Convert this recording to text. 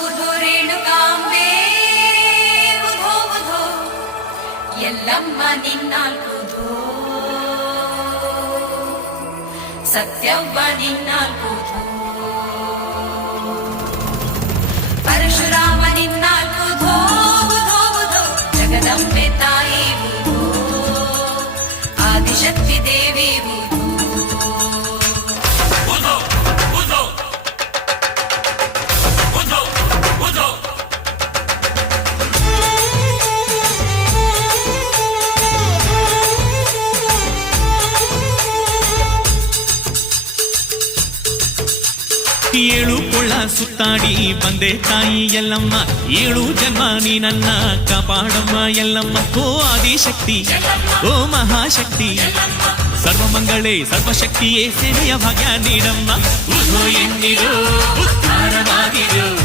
ಉಧೋ ರೇಣುಕಾಂಬೆ ಉಧೋ ಉಧೋ ಎಲ್ಲಮ್ಮ ನಿನ್ನಾಲ್ಕುಧೋ ಸತ್ಯವ್ವ ನಿನ್ನಾಲ್ಕುಧೋ ಪರಶುರಾಮ ನಿನ್ನಾಲ್ಕುಧೋ ಉಧೋ ಉಧೋ ಜಗದಂಬೆ ತಾಯಿ ಉಧೋ ಆದಿಶಕ್ತಿ ದೇವಿ ಏಳು ಕೊಳ್ಳ ಸುತ್ತಾಡಿ ಬಂದೆ ತಾಯಿ ಎಲ್ಲಮ್ಮ ಏಳು ಜನ್ಮ ನೀ ನನ್ನ ಕಾಪಾಡಮ್ಮ ಎಲ್ಲಮ್ಮ ಓ ಆದಿಶಕ್ತಿ ಓ ಮಹಾಶಕ್ತಿ ಸರ್ವಮಂಗಳೇ ಸರ್ವಶಕ್ತಿಯೇ ಸೇವೆಯ ಭಾಗ್ಯ ನೀಡಮ್ಮ ಉಧೋ ಎನ್ನಿರೋ ಉದ್ಧಾರವಾಗಿರೋ